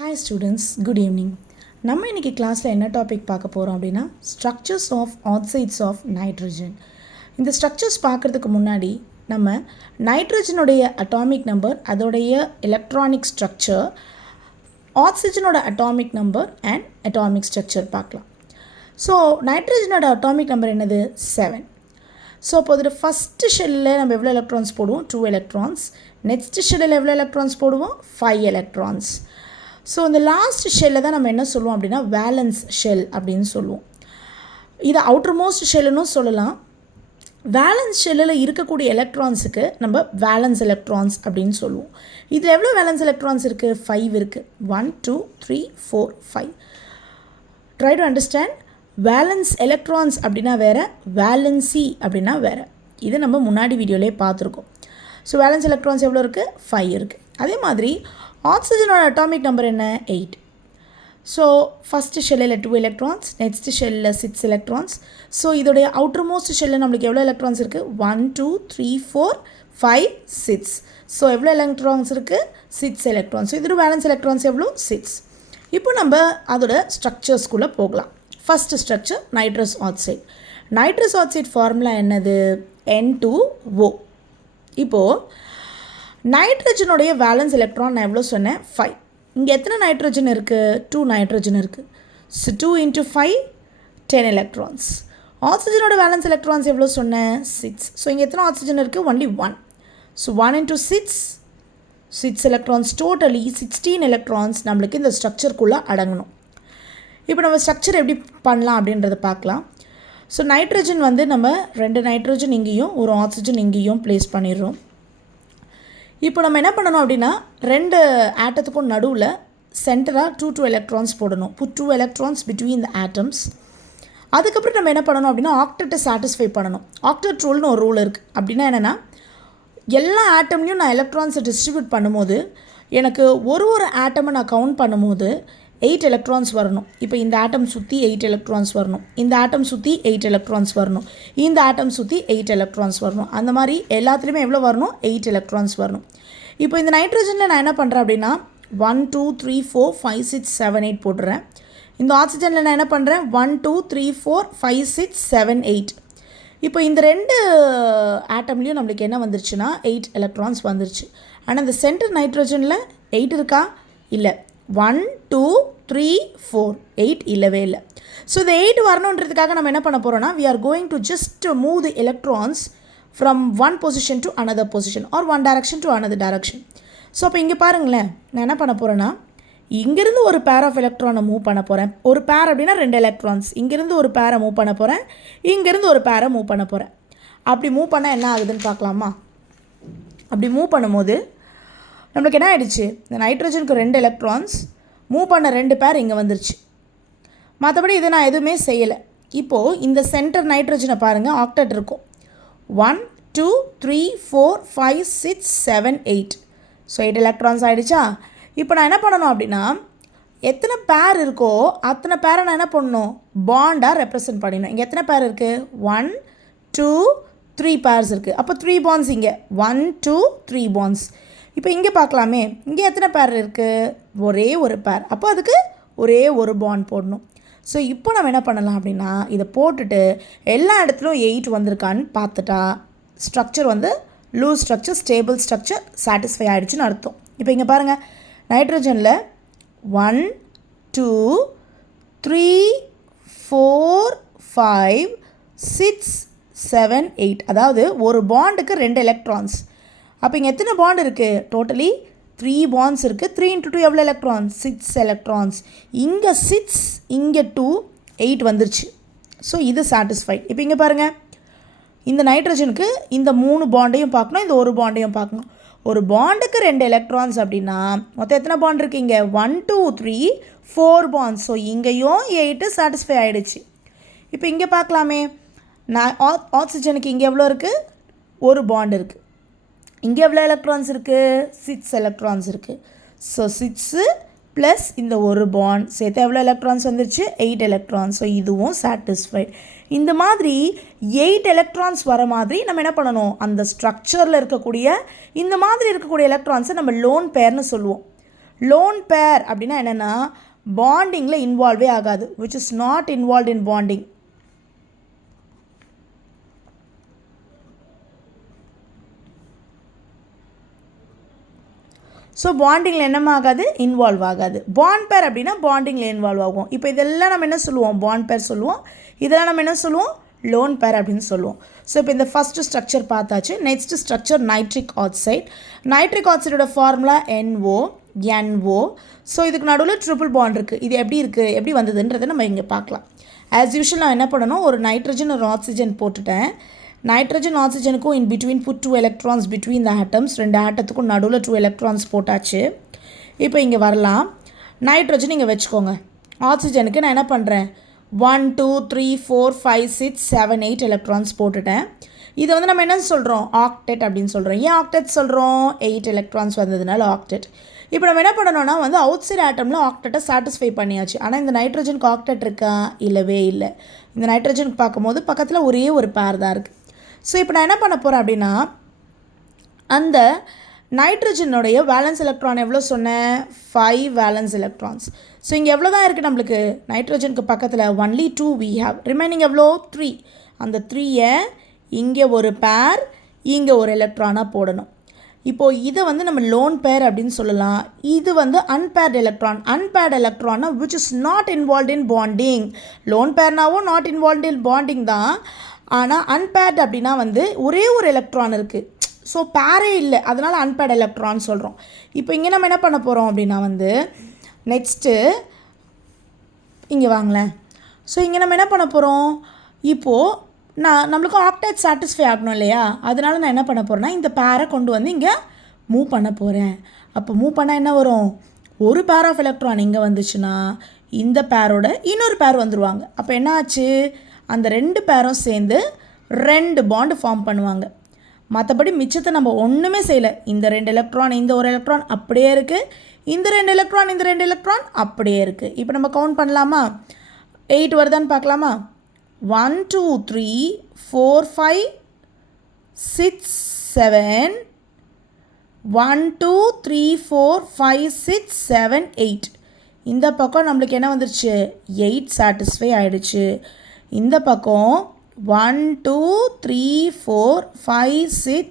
Hi students, good evening. நம்ம இன்னைக்கு கிளாஸில் என்ன டாபிக் பார்க்க போகிறோம் அப்படின்னா structures of oxides of nitrogen. இந்த ஸ்ட்ரக்சர்ஸ் பார்க்குறதுக்கு முன்னாடி நம்ம நைட்ரஜனுடைய அட்டாமிக் நம்பர், அதோடைய எலக்ட்ரானிக் ஸ்ட்ரக்சர், ஆக்சிஜனோட atomic number and atomic structure பார்க்கலாம். ஸோ நைட்ரஜனோட அட்டாமிக் நம்பர் என்னது? 7. ஸோ அப்போ அதில் ஃபஸ்ட்டு ஷெல்லில் நம்ம எவ்வளோ எலக்ட்ரான்ஸ் போடுவோம்? 2 எலக்ட்ரான்ஸ். நெக்ஸ்ட் ஷெல்லில் எவ்வளோ எலக்ட்ரான்ஸ் போடுவோம்? 5 எலக்ட்ரான்ஸ். ஸோ இந்த லாஸ்ட் ஷெல்லை தான் நம்ம என்ன சொல்லுவோம் அப்படின்னா வேலன்ஸ் ஷெல் அப்படின்னு சொல்லுவோம். இதை அவுட்டர் மோஸ்ட் ஷெல்லுன்னு சொல்லலாம். வேலன்ஸ் ஷெல்லில் இருக்கக்கூடிய எலக்ட்ரான்ஸுக்கு நம்ம வேலன்ஸ் எலக்ட்ரான்ஸ் அப்படின்னு சொல்லுவோம். இதில் எவ்வளோ வேலன்ஸ் எலக்ட்ரான்ஸ் இருக்குது? 5 இருக்குது. 1 2 3 4 5. Try to understand. Valence electrons அப்படின்னா வேறு, வேலன்சி அப்படின்னா வேறு. இது நம்ம முன்னாடி வீடியோலேயே பார்த்துருக்கோம். ஸோ வேலன்ஸ் எலக்ட்ரான்ஸ் எவ்வளோ இருக்குது? 5 இருக்குது. அதே மாதிரி ஆக்சிஜனோட அட்டாமிக் நம்பர் என்ன? 8. ஸோ ஃபஸ்ட்டு ஷெல்லில் 2 எலக்ட்ரான்ஸ், நெக்ஸ்ட் ஷெல்லில் 6 எலக்ட்ரான்ஸ். ஸோ இதோடைய அவுட்டர் மோஸ்ட் ஷெல்லில் நம்மளுக்கு எவ்வளோ எலக்ட்ரான்ஸ் இருக்குது? 1 2 3 4 5 6. ஸோ எவ்வளோ எலக்ட்ரான்ஸ் இருக்குது? 6 எலக்ட்ரான்ஸ். ஸோ இதோட வேலன்ஸ் எலக்ட்ரான்ஸ் எவ்வளோ? 6. இப்போ நம்ம அதோட ஸ்ட்ரக்சர்ஸ்குள்ளே போகலாம். First structure nitrous oxide. Nitrous oxide formula என்னது? N2O. இப்போது நைட்ரஜனுடைய வேலன்ஸ் எலக்ட்ரான் நான் எவ்வளோ சொன்னேன்? 5. இங்கே எத்தனை நைட்ரஜன் இருக்குது? 2 நைட்ரஜன் இருக்குது. So 2 × 5 10 electrons. ஆக்சிஜனோட வேலன்ஸ் எலக்ட்ரான்ஸ் எவ்வளோ சொன்னேன்? 6. ஸோ இங்கே எத்தனை ஆக்சிஜன் இருக்குது? Only 1. So 1 × 6 6 electrons. Totally 16 electrons நம்மளுக்கு இந்த ஸ்ட்ரக்சருக்குள்ளே அடங்கணும். இப்போ நம்ம ஸ்ட்ரக்சர் எப்படி பண்ணலாம் அப்படின்றத பார்க்கலாம். ஸோ நைட்ரஜன் வந்து நம்ம 2 நைட்ரஜன் இங்கேயும் ஒரு ஆக்சிஜன் இங்கேயும் ப்ளேஸ் பண்ணிடுறோம். இப்போ நம்ம என்ன பண்ணணும் அப்படின்னா 2 ஆட்டத்துக்கும் நடுவில் சென்டராக 2 எலக்ட்ரான்ஸ் போடணும். Put 2 electrons between the atoms. அதுக்கப்புறம் நம்ம என்ன பண்ணணும் அப்படின்னா ஆக்டெட்டை சாட்டிஸ்ஃபை பண்ணணும். ஆக்டெட் ரூல்னு ஒரு ரூல் இருக்குது. அப்படின்னா என்னென்னா எல்லா ஆட்டம்லேயும் நான் எலக்ட்ரான்ஸை டிஸ்ட்ரிபியூட் பண்ணும்போது எனக்கு ஒரு ஆட்டமை நான் கவுண்ட் பண்ணும்போது 8 எலக்ட்ரான்ஸ் வரணும். இப்போ இந்த ஆட்டம் சுற்றி 8 எலக்ட்ரான்ஸ் வரணும், இந்த ஆட்டம் சுற்றி 8 எலக்ட்ரான்ஸ் வரணும், இந்த ஆட்டம் சுற்றி 8 எலக்ட்ரான்ஸ் வரணும். அந்த மாதிரி எல்லாத்துலேயுமே எவ்வளோ வரணும்? 8 எலக்ட்ரான்ஸ் வரணும். இப்போ இந்த நைட்ரஜனில் நான் என்ன பண்ணுறேன் அப்படின்னா 1 2 3 4 5 6 7 8 போட்டுறேன். இந்த ஆக்சிஜனில் நான் என்ன பண்ணுறேன்? 1 2 3 4 5 6 7 8. இப்போ இந்த 2 ஆட்டம்லேயும் நம்மளுக்கு என்ன வந்துருச்சுன்னா 8 எலக்ட்ரான்ஸ் வந்துருச்சு. ஆனால் இந்த சென்டர் நைட்ரஜனில் 8 இருக்கா? இல்லை. 1 2 3 4 8 இல்லவே இல்லை. ஸோ இந்த 8 வரணுன்றதுக்காக நம்ம என்ன பண்ண போகிறோம்னா we are going to just move the electrons from one position to another position or one direction to another direction. So அப்போ இங்கே பாருங்களேன், நான் என்ன பண்ண போகிறேன்னா இங்கேருந்து ஒரு பேர் ஆஃப் எலக்ட்ரானை மூவ் பண்ண போகிறேன். ஒரு பேர் அப்படின்னா 2 எலக்ட்ரான்ஸ். இங்கேருந்து ஒரு பேரை மூவ் பண்ண போகிறேன், இங்கேருந்து ஒரு பேரை மூவ் பண்ண போகிறேன். அப்படி மூவ் பண்ணால் என்ன ஆகுதுன்னு பார்க்கலாமா? அப்படி மூவ் பண்ணும்போது நம்மளுக்கு என்ன ஆகிடுச்சு? இந்த நைட்ரஜனுக்கு 2 எலக்ட்ரான்ஸ் மூவ் பண்ண 2 பேர் இங்கே வந்துருச்சு. மற்றபடி இதை நான் எதுவுமே செய்யலை. இப்போது இந்த சென்டர் நைட்ரஜனை பாருங்கள், ஆக்டெட் இருக்கும். 1 2 3 4 5 6 7 8. ஸோ 8 எலக்ட்ரான்ஸ் ஆகிடுச்சா? இப்போ நான் என்ன பண்ணணும் அப்படின்னா எத்தனை பேர் இருக்கோ அத்தனை பேரை நான் என்ன பண்ணணும்? பாண்டாக ரெப்ரசன்ட் பண்ணிடணும். இங்கே எத்தனை பேர் இருக்குது? 1 2 3 பேர்ஸ் இருக்குது. அப்போ 3 பாண்ட்ஸ் இங்கே 1 2 3 பாண்ட்ஸ். இப்போ இங்கே பார்க்கலாமே, இங்கே எத்தனை பேர் இருக்குது? ஒரே ஒரு பேர். அப்போ அதுக்கு ஒரே ஒரு பாண்ட் போடணும். ஸோ இப்போ நம்ம என்ன பண்ணலாம் அப்படின்னா இதை போட்டுட்டு எல்லா இடத்துலையும் 8 வந்திருக்கான்னு பார்த்துட்டா ஸ்ட்ரக்சர் வந்து loose structure, stable structure satisfy ஆகிடுச்சுன்னு அர்த்தம். இப்போ இங்கே பாருங்கள், நைட்ரஜனில் 1 2 3 4 5 6 7 8, அதாவது ஒரு பாண்டுக்கு 2 எலக்ட்ரான்ஸ். அப்போ இங்கே எத்தனை பாண்ட் இருக்குது? டோட்டலி 3 பாண்ட்ஸ் இருக்குது. 3 × 2 எவ்வளோ எலக்ட்ரான்ஸ்? 6 எலக்ட்ரான்ஸ். இங்கே 6, இங்கே 2, 8 வந்துருச்சு. ஸோ இது சாட்டிஸ்ஃபைட். இப்போ இங்கே பாருங்கள், இந்த நைட்ரஜனுக்கு இந்த 3 பாண்டையும் பார்க்கணும், இந்த ஒரு பாண்டையும் பார்க்கணும். ஒரு பாண்டுக்கு 2 எலக்ட்ரான்ஸ் அப்படின்னா மொத்தம் எத்தனை பாண்ட் இருக்குது? இங்கே 1 2 3 4 பாண்ட்ஸ். ஸோ இங்கேயும் 8 சாட்டிஸ்ஃபை ஆகிடுச்சு. இப்போ இங்கே பார்க்கலாமே, நான் ஆக்சிஜனுக்கு இங்கே எவ்வளோ இருக்குது? ஒரு பாண்ட் இருக்குது. இங்கே எவ்வளோ எலக்ட்ரான்ஸ் இருக்குது? 6 எலக்ட்ரான்ஸ் இருக்குது. ஸோ 6 ப்ளஸ் இந்த ஒரு பாண்ட் சேர்த்து எவ்வளோ எலக்ட்ரான்ஸ் வந்துருச்சு? 8 எலக்ட்ரான்ஸ். ஸோ இதுவும் சாட்டிஸ்ஃபைட். இந்த மாதிரி 8 எலக்ட்ரான்ஸ் வர மாதிரி நம்ம என்ன பண்ணணும்? அந்த ஸ்ட்ரக்சரில் இருக்கக்கூடிய இந்த மாதிரி இருக்கக்கூடிய எலக்ட்ரான்ஸை நம்ம லோன் பேர்னு சொல்லுவோம். லோன் பேர் அப்படின்னா என்னென்னா பாண்டிங்கில் இன்வால்வே ஆகாது, which is not involved in bonding. So பாண்டிங்கில் என்னமா ஆகாது, இன்வால்வ் ஆகாது. பாண்ட் பேர் அப்படின்னா பாண்டிங்கில் இன்வால்வ் ஆகும். இப்போ இதெல்லாம் நம்ம என்ன சொல்லுவோம், பாண்ட் பேர் சொல்லுவோம். இதெல்லாம் நம்ம என்ன சொல்லுவோம், லோன் பேர் அப்படின்னு சொல்லுவோம். ஸோ இப்போ இந்த ஃபஸ்ட்டு ஸ்ட்ரக்சர் பார்த்தாச்சு. Next structure nitric oxide. நைட்ரிக் ஆக்சைடோட ஃபார்முலா NO NO. ஸோ இதுக்கு நடுவில் ட்ரிபிள் பாண்ட் இருக்குது. இது எப்படி இருக்குது, எப்படி வந்ததுன்றதை நம்ம இங்கே பார்க்கலாம். ஆஸ் யூஷுவல் நான் என்ன பண்ணணும், ஒரு நைட்ரஜன் ஒரு ஆக்சிஜன் போட்டுட்டேன். நைட்ரஜன் ஆக்சிஜனுக்கும் in between put 2 electrons between the atoms. 2 ஆட்டத்துக்கும் நடுவில் 2 electrons போட்டாச்சு. இப்போ இங்கே வரலாம். நைட்ரஜன் இங்கே வச்சுக்கோங்க. ஆக்சிஜனுக்கு நான் என்ன பண்ணுறேன், 1 2 3 4 5 6 7 8 electrons போட்டுட்டேன். இதை வந்து நம்ம என்ன சொல்கிறோம், ஆக்டெட் அப்படின்னு சொல்கிறோம். ஏன் ஆக்டெட் சொல்கிறோம், 8 electrons வந்ததுனால ஆக்டெட். இப்போ நம்ம என்ன பண்ணணும்னா வந்து அவுட் சைட் ஆட்டமில் ஆக்டெட்டை சாட்டிஸ்ஃபை பண்ணியாச்சு. ஆனால் இந்த நைட்ரஜனுக்கு ஆக்டெட் இருக்கா, இல்லவே இல்லை. இந்த நைட்ரஜனுக்கு பார்க்கும்போது பக்கத்தில் ஒரே ஒரு பேர் தான் இருக்குது. ஸோ இப்போ நான் என்ன பண்ண போகிறேன் அப்படின்னா, அந்த நைட்ரஜனுடைய வேலன்ஸ் எலக்ட்ரான் எவ்வளோ சொன்னேன், 5 வேலன்ஸ் எலக்ட்ரான்ஸ். ஸோ இங்கே எவ்வளோ தான் இருக்குது நம்மளுக்கு, நைட்ரஜனுக்கு பக்கத்தில் ஒன்லி 2 we have, ரிமைனிங் எவ்வளோ 3. அந்த 3ஐ இங்கே ஒரு பேர் இங்கே ஒரு எலக்ட்ரானாக போடணும். இப்போது இதை வந்து நம்ம லோன் பேர் அப்படின்னு சொல்லலாம். இது வந்து அன்பேர்டு எலக்ட்ரான். அன்பேர்டு எலக்ட்ரான்னா which is not involve in bonding. Lone பேர்னாவும் நாட் இன்வால்வ் இன் பாண்டிங் தான். ஆனால் அன்பேர்டு அப்படின்னா வந்து ஒரே ஒரு எலக்ட்ரான் இருக்குது. ஸோ பேரே இல்லை, அதனால் அன்பேர்டு எலக்ட்ரான் சொல்கிறோம். இப்போ இங்கே நம்ம என்ன பண்ண போகிறோம் அப்படின்னா வந்து நெக்ஸ்ட்டு இங்கே வாங்களேன். ஸோ இங்கே நம்ம என்ன பண்ண போகிறோம், இப்போது நம்மளுக்கு ஆக்டேட் சாட்டிஸ்ஃபை ஆகணும் இல்லையா, அதனால் நான் என்ன பண்ண போகிறேன்னா இந்த பேரை கொண்டு வந்து இங்கே மூவ் பண்ண போகிறேன். அப்போ மூவ் பண்ணால் என்ன வரும், ஒரு பேர் ஆஃப் எலக்ட்ரான் இங்கே வந்துச்சுன்னா இந்த பேரோட இன்னொரு பேர் வந்துடுவாங்க. அப்போ என்ன ஆச்சு, அந்த 2 பேரும் சேர்ந்து 2 பாண்டு ஃபார்ம் பண்ணுவாங்க. மற்றபடி மிச்சத்தை நம்ம ஒன்றுமே செய்யலை. இந்த 2 எலக்ட்ரான் இந்த ஒரு எலக்ட்ரான் அப்படியே இருக்குது, இந்த 2 எலக்ட்ரான் இந்த 2 எலக்ட்ரான் அப்படியே இருக்குது. இப்போ நம்ம கவுண்ட் பண்ணலாமா, 8 வருதான்னு பார்க்கலாமா. 1 2 3 4 5 6 7 1 2 3 4 5 6 7 8. இந்த பக்கம் நம்மளுக்கு என்ன வந்துருச்சு, 8 சாட்டிஸ்ஃபை ஆகிடுச்சு. இந்த பக்கம் 1 2 3 4 5 6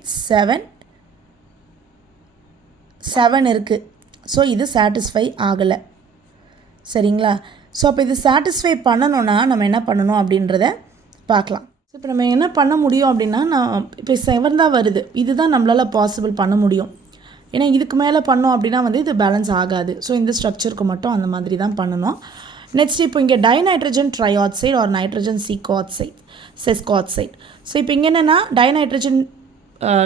7 இருக்குது. ஸோ இது சாட்டிஸ்ஃபை ஆகலை, சரிங்களா. ஸோ அப்போ இது சாட்டிஸ்ஃபை பண்ணணுன்னா நம்ம என்ன பண்ணணும் அப்படின்றத பார்க்கலாம். ஸோ இப்போ நம்ம என்ன பண்ண முடியும் அப்படின்னா, நான் இப்போ 7 தான் வருது, இதுதான் நம்மளால் பாசிபிள் பண்ண முடியும். ஏன்னா இதுக்கு மேலே பண்ணோம் அப்படின்னா வந்து இது பேலன்ஸ் ஆகாது. ஸோ இந்த ஸ்ட்ரக்சருக்கு மட்டும் அந்த மாதிரி தான் பண்ணணும். நெக்ஸ்ட் இப்போ இங்கே dinitrogen trioxide or nitrogen sesquioxide. So இப்போ இங்கே என்னென்னா டைநைட்ரஜன்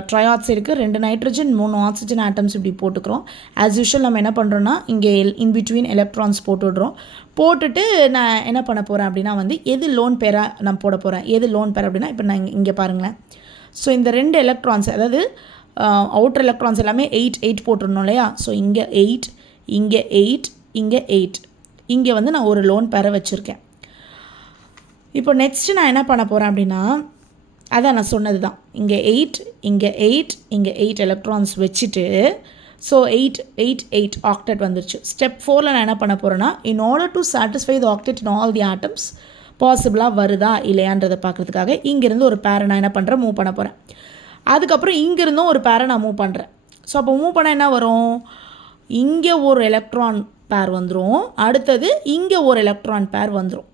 ட்ரைஆக்சைடுக்கு 2 நைட்ரஜன் 3 ஆக்சிஜன் ஆட்டம்ஸ் இப்படி போட்டுக்கிறோம். ஆஸ் யூஷுவல் நம்ம என்ன பண்ணுறோன்னா இங்கே இன் பிட்வீன் எலக்ட்ரான்ஸ் போட்டுடுறோம். போட்டுட்டு நான் என்ன பண்ண போகிறேன் அப்படின்னா வந்து எது லோன் பேராக நான் போட போகிறேன். எது லோன் பேர் அப்படின்னா இப்போ நான் இங்கே பாருங்களேன். ஸோ இந்த 2 எலக்ட்ரான்ஸ், அதாவது அவுட்டர் எலக்ட்ரான்ஸ் எல்லாமே 8 8 போட்டுருணும் இல்லையா. ஸோ இங்கே 8 இங்கே 8 இங்கே 8, இங்கே வந்து நான் ஒரு லோன் பேரை வச்சுருக்கேன். இப்போ நெக்ஸ்ட்டு நான் என்ன பண்ண போகிறேன் அப்படின்னா, அதான் நான் சொன்னது தான், இங்கே 8 இங்கே 8 இங்கே 8 எலக்ட்ரான்ஸ் வச்சுட்டு ஸோ 8 8 8 ஆக்டெட் வந்துருச்சு. ஸ்டெப் 4ல் நான் என்ன பண்ண போகிறேன்னா, in order to satisfy the octet in all the atoms பாசிபிளாக வருதா இல்லையான்றதை பார்க்குறதுக்காக இங்கேருந்து ஒரு பேரை நான் என்ன பண்ணுறேன், மூவ் பண்ண போகிறேன். அதுக்கப்புறம் இங்கேருந்தும் ஒரு பேரை நான் மூவ் பண்ணுறேன். ஸோ அப்போ மூவ் பண்ணால் என்ன வரும், இங்கே ஒரு எலக்ட்ரான் பேர் வந்துடும், அடுத்தது இங்கே ஒரு எலக்ட்ரான் பேர் வந்துடும்.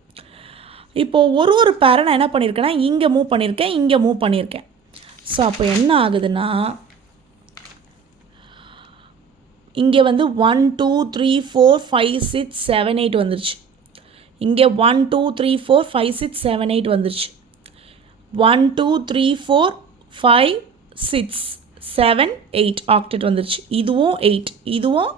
இப்போது ஒரு பேரை நான் என்ன பண்ணியிருக்கேன்னா இங்கே மூவ் பண்ணியிருக்கேன், இங்கே மூவ் பண்ணியிருக்கேன். ஸோ அப்போ என்ன ஆகுதுன்னா, இங்கே வந்து 1 2 3 4 5 6 7 8 வந்துருச்சு. இங்கே 1 2 3 4 5 6 7 8 வந்துருச்சு. 1 2 3 4 5 6 7 8 ஆக்டெட் வந்துருச்சு. இதுவும் 8, இதுவும்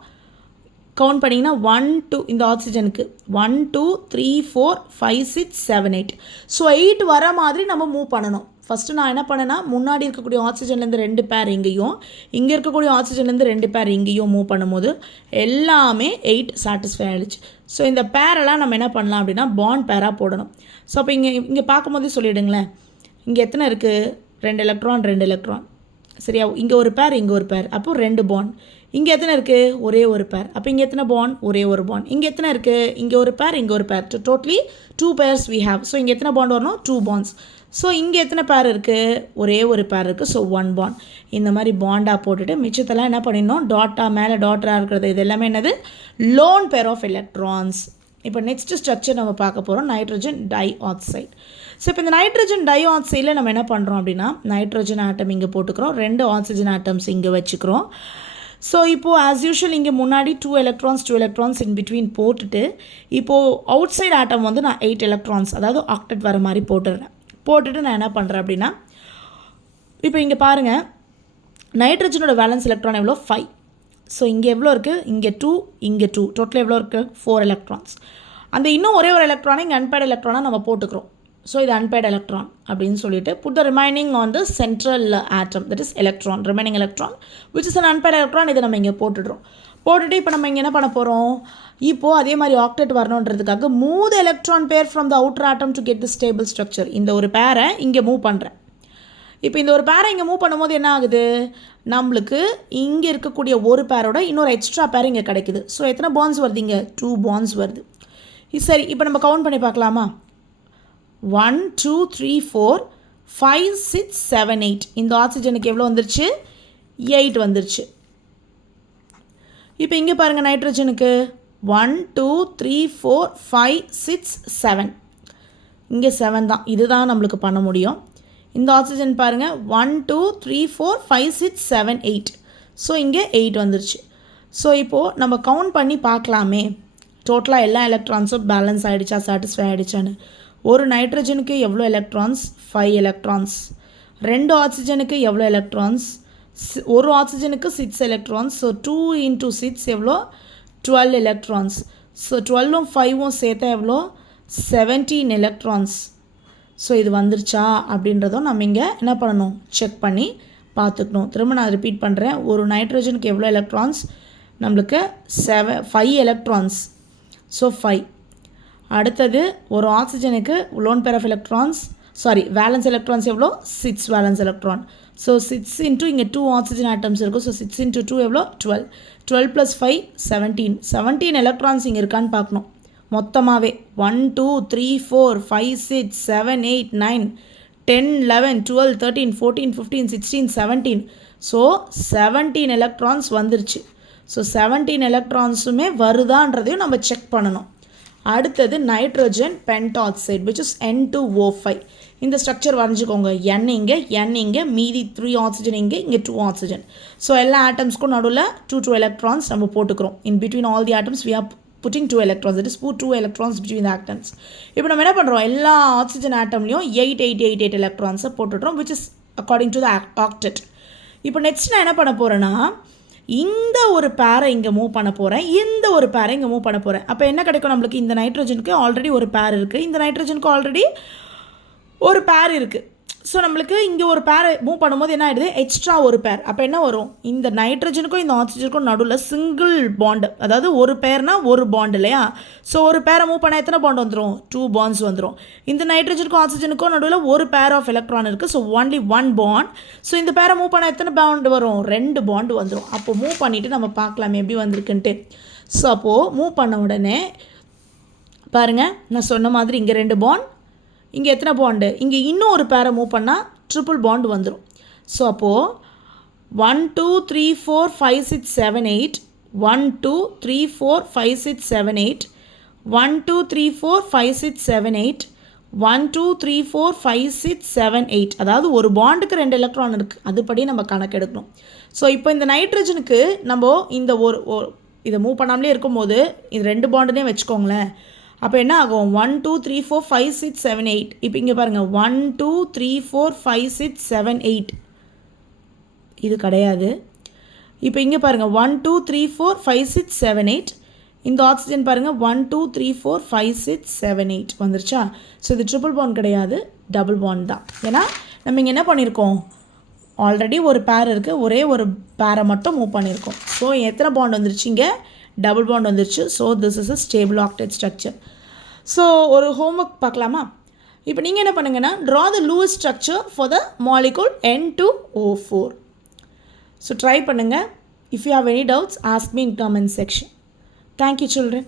கவுண்ட் பண்ணிங்கன்னா 1 2 இந்த ஆக்சிஜனுக்கு 1 2 3 4 5 6 7 8. ஸோ 8 வர மாதிரி நம்ம மூவ் பண்ணணும். ஃபஸ்ட்டு நான் என்ன பண்ணேன்னா, முன்னாடி இருக்கக்கூடிய ஆக்சிஜன்லேருந்து 2 பேர் இங்கேயும் இங்கே இருக்கக்கூடிய ஆக்சிஜன்லேருந்து 2 பேர் இங்கேயும் மூவ் பண்ணும்போது எல்லாமே 8 சாட்டிஸ்ஃபை ஆகிடுச்சு. ஸோ இந்த பேரெல்லாம் நம்ம என்ன பண்ணலாம் அப்படின்னா பாண்ட் பேராக போடணும். ஸோ அப்போ இங்கே பார்க்கும்போதே சொல்லிவிடுங்களேன், இங்கே எத்தனை இருக்குது, 2 எலக்ட்ரான் 2 எலக்ட்ரான், சரியா. இங்கே ஒரு பேர் இங்கே ஒரு பேர், அப்போது 2 பாண்ட். இங்கே எத்தனை இருக்குது? ஒரே ஒரு பேர். அப்போ இங்கே எத்தனை பாண்ட்? ஒரே ஒரு பாண்ட். இங்கே எத்தனை இருக்குது? இங்கே ஒரு பேர், இங்கே ஒரு பேர். Totally 2 pairs we have. So இங்கே எத்தனை பாண்ட் வரணும்? 2 bonds. ஸோ இங்கே எத்தனை பேர் இருக்குது? ஒரே ஒரு பேர் இருக்குது. So 1 bond. இந்த மாதிரி பாண்டாக போட்டுட்டு மிச்சத்தெல்லாம் என்ன பண்ணிடணும்? டாட்டாக மேலே டாட்டராக இருக்கிறது இது எல்லாமே என்னது? Lone pair of electrons. இப்போ நெக்ஸ்ட் ஸ்ட்ரக்சர் நம்ம பார்க்க போகிறோம் நைட்ரஜன் டை ஆக்சைடு. ஸோ இப்போ இந்த நைட்ரஜன் டை ஆக்சைடில் நம்ம என்ன பண்ணுறோம் அப்படின்னா நைட்ரஜன் ஆட்டம் இங்கே போட்டுக்கிறோம், 2 ஆக்சிஜன் ஆட்டம்ஸ் இங்கே வச்சுக்கிறோம். ஸோ இப்போது ஆஸ் யூஷுவல் இங்கே முன்னாடி 2 electrons இன் பிட்வீன் போட்டுட்டு இப்போது அவுட் சைட் ஆட்டம் வந்து நான் 8 electrons அதாவது ஆக்டெட் வர மாதிரி போட்டுட்டு நான் என்ன பண்ணுறேன் அப்படின்னா இப்போ இங்கே பாருங்கள் நைட்ரஜனோட வேலன்ஸ் எலக்ட்ரான் எவ்வளோ? 5. ஸோ இங்கே எவ்வளோ இருக்குது? இங்கே 2, இங்கே 2, டோட்டல் எவ்வளோ இருக்குது? 4 electrons. அந்த இன்னும் ஒரே ஒரு எலக்ட்ரானை இங்கே அன்பேர்ட் எலக்ட்ரானாக நம்ம போட்டுக்கிறோம். ஸோ இது அன்பேர்ட் எலக்ட்ரான் அப்படின்னு சொல்லிட்டு put the remaining on the central atom that is electron, remaining electron which is un unpaired electron. இதை நம்ம இங்கே போட்டுட்டு இப்போ நம்ம இங்கே என்ன பண்ண போகிறோம்? இப்போது அதே மாதிரி ஆக்டெட் வரணுன்றதுக்காக move the electron pair from the outer atom to get the stable structure. இந்த ஒரு பேரை இங்கே மூவ் பண்ணுறேன். இப்போ இந்த ஒரு பேரை இங்கே மூவ் பண்ணும்போது என்ன ஆகுது? நம்மளுக்கு இங்கே இருக்கக்கூடிய ஒரு பேரோட இன்னொரு எக்ஸ்ட்ரா பேர் இங்கே கிடைக்குது. ஸோ எத்தனை பாண்ட்ஸ் வருது? இங்கே 2 bonds வருது. சரி, இப்போ நம்ம கவுண்ட் பண்ணி பார்க்கலாமா? 1 2 3 4 5 6 7 8. இந்த ஆக்சிஜனுக்கு எவ்வளோ வந்துருச்சு? 8 வந்துருச்சு. இப்போ இங்கே பாருங்கள் நைட்ரஜனுக்கு 1 2 3 4 5 6 7. இங்கே 7 தான். இதுதான் நம்மளுக்கு பண்ண முடியும். இந்த ஆக்சிஜன் பாருங்கள் 1 2 3 4 5 6 7 8. ஸோ இங்கே 8 வந்துருச்சு. ஸோ இப்போது நம்ம கவுண்ட் பண்ணி பார்க்கலாமே டோட்டலாக எல்லா எலக்ட்ரான்ஸும் பேலன்ஸ் ஆகிடுச்சா, சாட்டிஸ்ஃபை ஆகிடுச்சான்னு. ஒரு நைட்ரஜனுக்கு எவ்வளோ எலக்ட்ரான்ஸ்? 5 electrons. 2 ஆக்சிஜனுக்கு எவ்வளோ எலக்ட்ரான்ஸ்? ஒரு ஆக்சிஜனுக்கு 6 electrons. ஸோ 2 into 6 எவ்வளோ? 12 electrons. ஸோ 12ம் 5ம் சேர்த்தா எவ்வளோ? 17 electrons. ஸோ இது வந்துருச்சா அப்படின்றதும் நம்ம இங்கே என்ன பண்ணணும்? செக் பண்ணி பார்த்துக்கணும். திரும்ப நான் ரிப்பீட் பண்ணுறேன். ஒரு நைட்ரஜனுக்கு எவ்வளோ எலக்ட்ரான்ஸ்? நம்மளுக்கு 5 electrons. ஸோ 5. அடுத்தது ஒரு ஆக்சிஜனுக்கு lone pair of electrons valence electrons எவ்வளோ? 6 வேலன்ஸ் எலக்ட்ரான். ஸோ 6 into இங்கே 2 ஆக்சிஜன் ஆட்டம்ஸ் இருக்கும். ஸோ 6 into 2 எவ்வளோ? 12. 12 + 5 17. 17 electrons இங்கே இருக்கான்னு பார்க்கணும் மொத்தமாகவே. 1 2 3 4 5 6 7 8 9 10 11 12 13 14 15 16 17. ஸோ 17 electrons வந்துருச்சு. ஸோ 17 electronsமே வருதான்றதையும் நம்ம செக் பண்ணணும். அடுத்தது nitrogen pentoxide which is N2O5. இந்த ஸ்ட்ரக்சர் வரைஞ்சிக்கோங்க. N இங்கே மீதி 3 ஆக்சிஜன் இங்கே 2 ஆக்சிஜன். ஸோ எல்லா ஆட்டம்ஸ்க்கும் நடுவில் 2 electrons நம்ம போட்டுக்கிறோம். In between all the atoms we are putting 2 electrons. That is put 2 electrons between the atoms. இப்போ நம்ம என்ன பண்ணுறோம்? எல்லா ஆக்சிஜன் ஆட்டம்லையும் 8 electrons போட்டுடுறோம் which is according to the octet. இப்போ நெக்ஸ்ட் நான் என்ன பண்ண போகிறேன்னா இந்த ஒரு பேரை இங்கே மூவ் பண்ண போகிறேன், இந்த ஒரு பேரை இங்கே மூவ் பண்ண போகிறேன். அப்போ என்ன கிடைக்கும் நம்மளுக்கு? இந்த நைட்ரஜனுக்கு ஆல்ரெடி ஒரு பேர் இருக்குது, இந்த நைட்ரஜனுக்கு ஆல்ரெடி ஒரு பேர் இருக்குது. ஸோ நம்மளுக்கு இங்கே ஒரு பேரை மூவ் பண்ணும்போது என்ன ஆகிடுது? எக்ஸ்ட்ரா ஒரு பேர். அப்போ என்ன வரும்? இந்த நைட்ரஜனுக்கும் இந்த ஆக்சிஜனுக்கும் நடுவில் சிங்கிள் பாண்டு, அதாவது ஒரு பேர்னால் ஒரு பாண்டு இல்லையா? ஸோ ஒரு பேரை மூவ் பண்ணால் எத்தனை பாண்ட் வந்துடும்? 2 bonds வந்துடும். இந்த நைட்ரஜனுக்கும் ஆக்சிஜனுக்கும் நடுவில் ஒரு பேர் ஆஃப் எலக்ட்ரான் இருக்குது. So only 1 bond. ஸோ இந்த பேரை மூவ் பண்ணால் எத்தனை பாண்ட் வரும்? 2 bond வந்துடும். அப்போது மூவ் பண்ணிவிட்டு நம்ம பார்க்கலாம் எப்படி வந்திருக்குன்ட்டு. ஸோ அப்போது மூவ் பண்ண உடனே பாருங்கள், நான் சொன்ன மாதிரி இங்கே 2 bond, இங்கே எத்தனை பாண்டு? இங்கே இன்னும் ஒரு பேரை மூவ் பண்ணால் ட்ரிபிள் பாண்ட் வந்துடும். ஸோ அப்போது 1 2 3 4 5 6 7 8 1 2 3 4 5 6 7 8 1 2 3 4 5 6 7 8 1 2 3 4 5 6 7 8. அதாவது ஒரு பாண்டுக்கு 2 எலக்ட்ரான் இருக்குது. அதுபடி நம்ம கணக்கு எடுக்கணும். ஸோ இப்போ இந்த நைட்ரஜனுக்கு நம்ம இந்த இதை மூவ் பண்ணாமலே இருக்கும்போது இது 2 பாண்டுனே வச்சுக்கோங்களேன். அப்போ என்ன ஆகும்? 1 2 3 4 5 6 7 8. இப்போ இங்கே பாருங்கள் 1 2 3 4 5 6 7 8 இது கிடையாது. இப்போ இங்கே பாருங்கள் 1 2 3 4 5 6 7 8. இந்த ஆக்சிஜன் பாருங்கள் 1 2 3 4 5 6 7 8 வந்துருச்சா? ஸோ இது ட்ரிபிள் பாண்ட் கிடையாது, டபுள் பாண்ட் தான். ஏன்னா நம்ம இங்கே என்ன பண்ணியிருக்கோம்? ஆல்ரெடி ஒரு பேர் இருக்குது, ஒரே ஒரு பேரை மட்டும் மூவ் பண்ணியிருக்கோம். ஸோ எத்தனை பாண்ட் வந்துருச்சு? இங்கே டபுள் பாண்ட் வந்துருச்சு. So this is a stable octet structure. So ஒரு ஹோம்ஒர்க் பார்க்கலாமா? இப்போ நீங்கள் என்ன பண்ணுங்கன்னா draw the Lewis structure for the molecule N2O4. So try பண்ணுங்கள். If you have any doubts, ask me in comment section. Thank you, children.